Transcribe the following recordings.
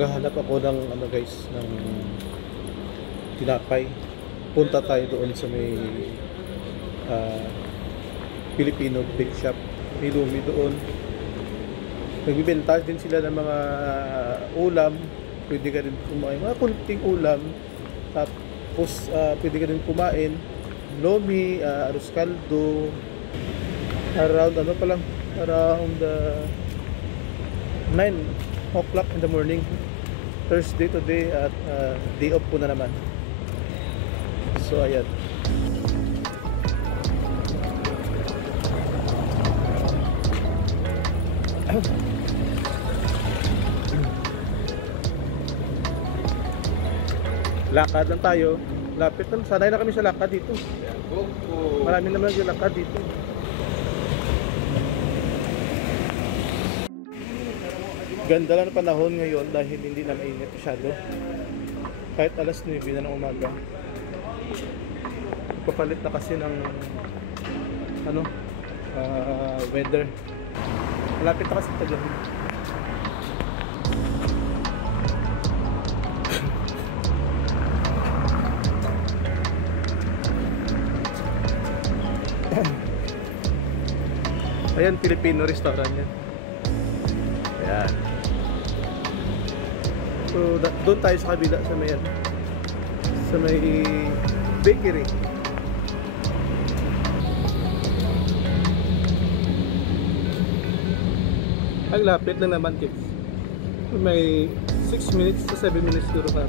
Maghahanap ako ng ano guys, ng tinapay. Punta tayo doon sa may Filipino bake shop. May Lumi doon. Nagbibenta din sila ng mga ulam. Pwede ka rin kumain. Mga kunting ulam. Tapos pwede ka rin kumain. Lomi, arroz caldo. Around ano pa lang? Around 9 o'clock in the morning. Thursday today at day off po na naman. So ayan. Lakad lang tayo. Lapit lang. Sanay na kami sa lakad dito. Marami naman yung lakad dito. Ganda lang ang panahon ngayon dahil hindi na mainit masyado. Kahit alas 9 na ng umaga. Papalit na kasi ng ano, weather. Malapit na kasi Taguig. Ayan, Filipino restaurant yan. Ayan. So, doon tayo sa kabila sa may, sa may bakery. Ang lapit lang naman kids. May 6 minutes to 7 minutes duro pa.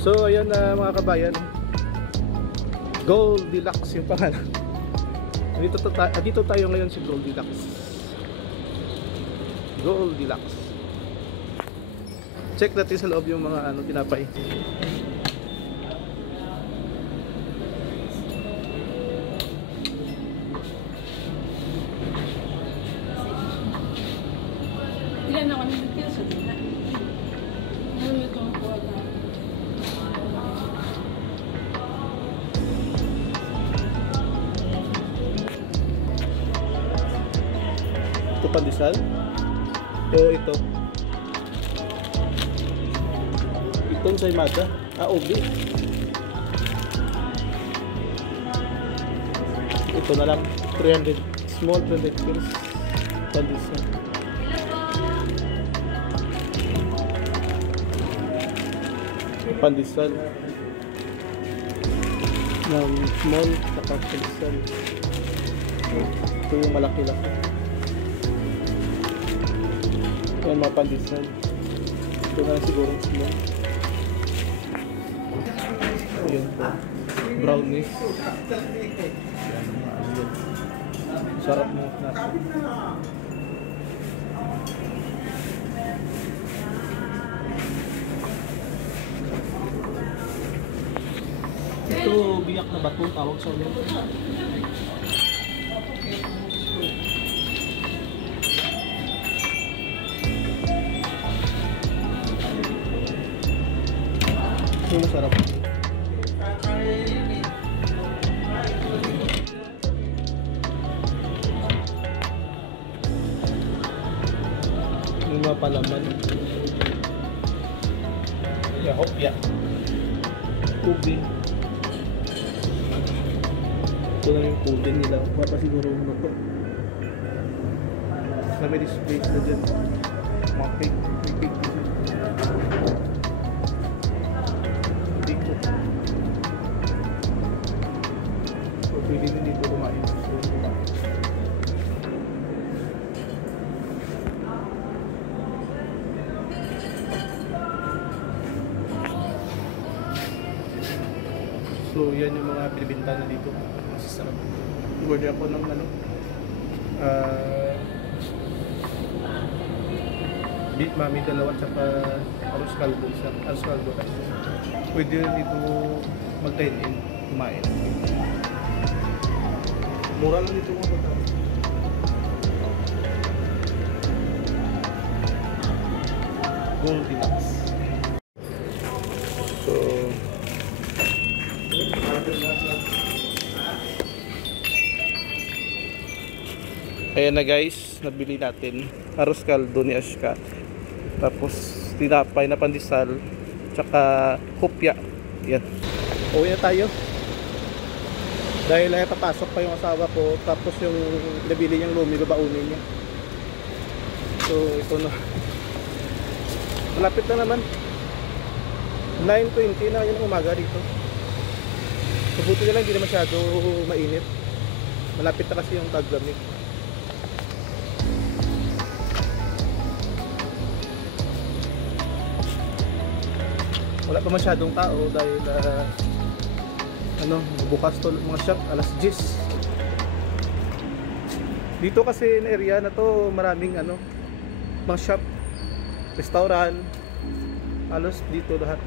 So, ayan na mga kabayan. Goldilocks yung pangalan. Dito tayo ngayon si Goldilocks. Goldilocks. Check natin sa loob yung mga ano tinapay. Ilan ako nagkikil sa dina? Ano itong kuha na? Ito pandesal. O ito. Itong saymada. Ubi. Ito na lang. 300. Small 300 pills. Pandesal. Pandesal. Ng small saka pandesal. Ito yung malaki-laki. Yan mga pandesal. Ito na siguro small. Ayan po. Brownies. Yan mga ano yun. Sarap mga nasa. Ito biyak na bato tawag sa ulo. Ito masarap. Yung mga palaman. Hopya. Ubi. Ito lang yung pudding nila. Wala pa siguro yung luto. May display na dyan. Mga cake. May cake dyan. Dito. So, pwede din dito kumain. So, yan yung mga pinibinta na dito. Masasarap. Order ako ng ano, beef mami dalawa tsaka arroz caldo. Arroz caldo. Pwede dito mag-dine in, kumain. Mura lang dito mga pagkain. Goldilocks. So, Ayan na guys, nabili natin arroz caldo ni Ashka. Tapos tinapay na pandesal, tsaka hopya. Yan. Uwi na tayo. Dahil ay papasok pa yung asawa ko, tapos yung nabili niyang lumi, babaunin niya. So ito na. Malapit na naman. 9:20 na yun ang umaga dito. Mabuti na lang, hindi na masyado mainit. Malapit na kasi yung taglamig. Wala pa masyadong tao dahil bukas to mga shop alas 10. Dito kasi na area na to maraming mga shop, restaurant, halos dito lahat.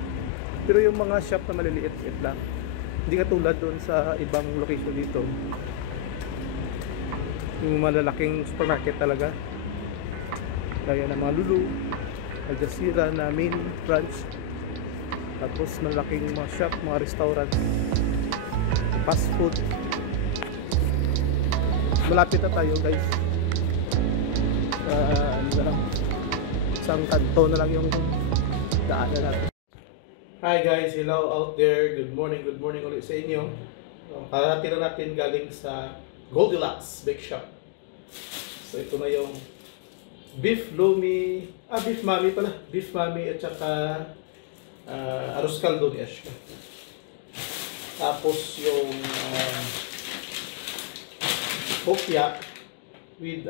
Pero yung mga shop na maliliit lang, hindi katulad doon sa ibang location dito. Yung malalaking supermarket talaga, gaya ng mga Lulu, Al Jazeera na main branch. Tapos malaking mga shop, mga restaurant, fast food. Malapit na tayo guys. Ano na lang, isang kanto na lang yung daanan natin. Hi guys, hello out there. Good morning ulit sa inyo. Karating na natin galing sa Goldilocks Bake Shop. So ito na yung beef mami at saka arroz caldo ni Ashka. Tapos yung hopya with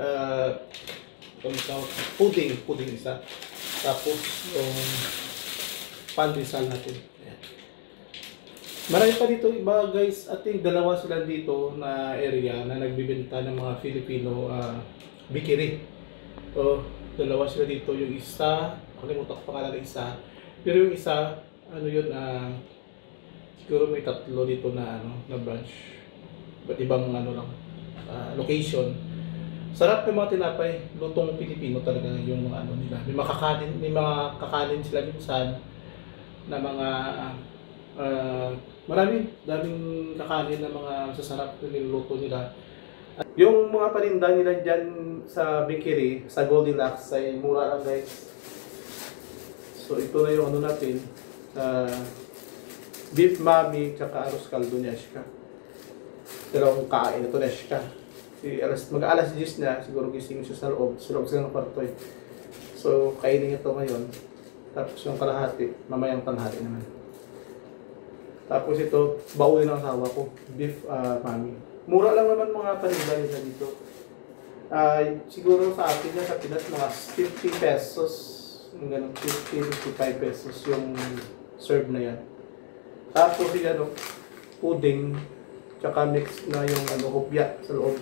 pudding isa. Tapos yung pandesal natin. Ayan. Marami pa dito iba guys. Ating dalawa sila dito na area na nagbibenta ng mga Filipino bakery. So, dalawa sila dito. Yung isa, nakalimutan ko pangalan ng isa. Pero yung isa, siguro may tatlo dito na branch. But ibang location. Sarap ng mga tinapay, lutong Pilipino talaga yung mga nila. May mga kakanin sila minsan na mga daming kakanin na mga sasarap na niluluto nila. Yung mga paninda nila dyan sa bakery, sa Goldilocks, ay mura lang guys. So ito na yung natin, beef mami tsaka arroz caldo ni Ashka. Dalawang kain ito ni Ashka. Mag-alas 10 na, siguro gising siya sa loob sila ng kwarto eh. So kainin ito ngayon. Tapos yung kalahati, mamayang tanghali naman. Tapos ito, baulin ng asawa ko, beef mami. Mura lang naman mga paninda nila dito. Siguro sa atin sa Pinas mga 50 pesos. Ganun, 50-55 pesos yung serve na yan. Tapos yung pudding, tsaka mix na yung hopya sa loob.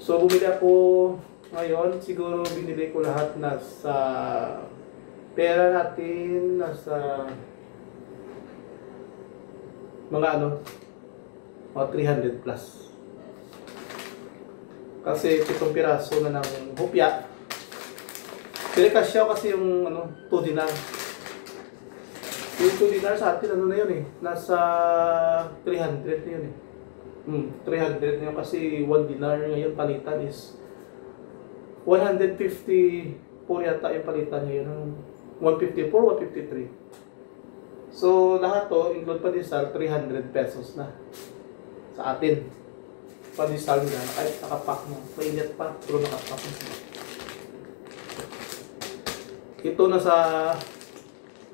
So bumili ako ngayon, siguro binili ko lahat nasa pera natin, nasa mga 300 plus. Kasi 7 piraso na ng hopya. Pinakasyaw kasi yung 2 dinar. Yung 2 dinar sa atin na yun eh. Nasa 300 na yun eh. 300 na yun kasi 1 dinar ngayon palitan is 154 yata yung palitan ngayon. 154, 153. So lahat to, include pandesal, 300 pesos na sa atin. Pandesal na, kahit nakapak mo. Mainit pa, pero nakapak mo. Ito na sa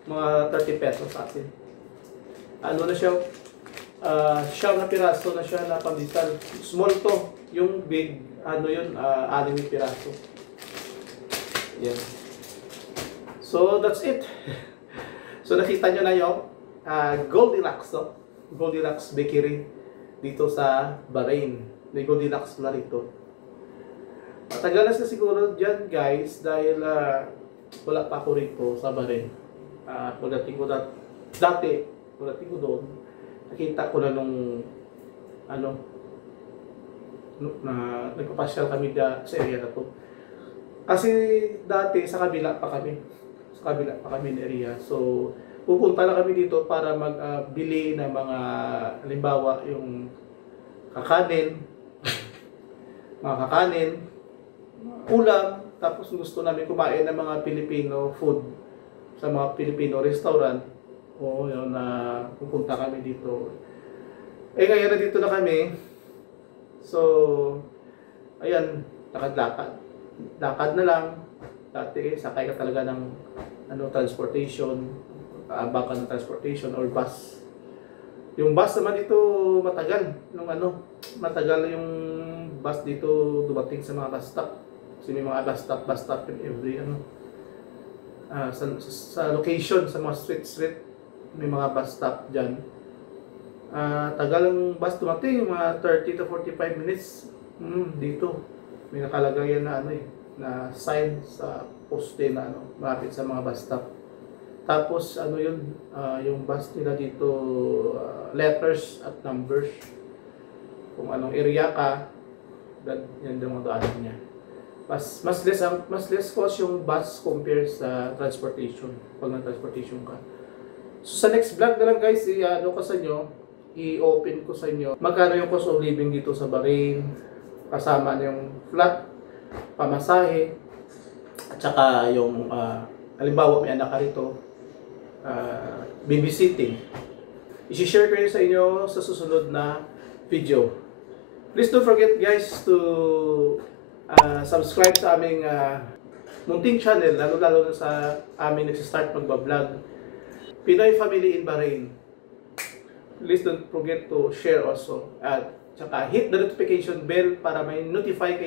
mga 30 pesos sa atin. Ano na siya? Siyam na piraso na siya na pandesal. Small to. Yung big, 6 piraso. Yan. So, that's it. So, nakita nyo na yung Goldilocks, Goldilocks Bakery dito sa Bahrain. May Goldilocks na rito. Matagal na siguro dyan, guys, dahil wala pa ako rito sa Bahrain. Pagdating ko dati, pagdating ko doon, nakita ko na nung nagpapasyal kami sa area na to. Kasi dati sa kabila pa kami ng area. So pupunta lang kami dito para magbili ng mga halimbawa yung kakanin mga kakanin, ulam, tapos gusto namin kumain ng mga Filipino food sa mga Filipino restaurant. O yun na pupunta kami dito. Ngayon na dito na kami. So, ayan, lakad-lakad. Lakad na lang. Dati, sakay ka talaga ng transportation, aabang ka ng transportation or bus. Yung bus naman dito matagal. Matagal yung bus dito dumating sa mga bus stop. Kasi may mga bus stop in every sa location, sa mga street, may mga bus stop dyan. Tagal ang bus dumating, mga 30 to 45 minutes dito. May nakalagay yan na na sign sa poste na malapit sa mga bus stop. Tapos yung bus nila dito, letters at numbers. Kung anong area ka, yan yung mga daanan niya. Mas less cost yung bus compare sa transportation, pag nag-transportation ka. So sa next vlog na lang guys, i-open ko sa inyo magkano yung cost of living dito sa Bahrain, kasama na yung flat, pamasahe, at saka yung halimbawa may anak ka rito, babysitting. I-share ko yun sa inyo sa susunod na video. Please don't forget guys to subscribe sa aming munting channel, lalo na sa aming nagsistart magbablog, Pinoy Family in Bahrain. Please don't forget to share also, at saka hit the notification bell para may notify kayo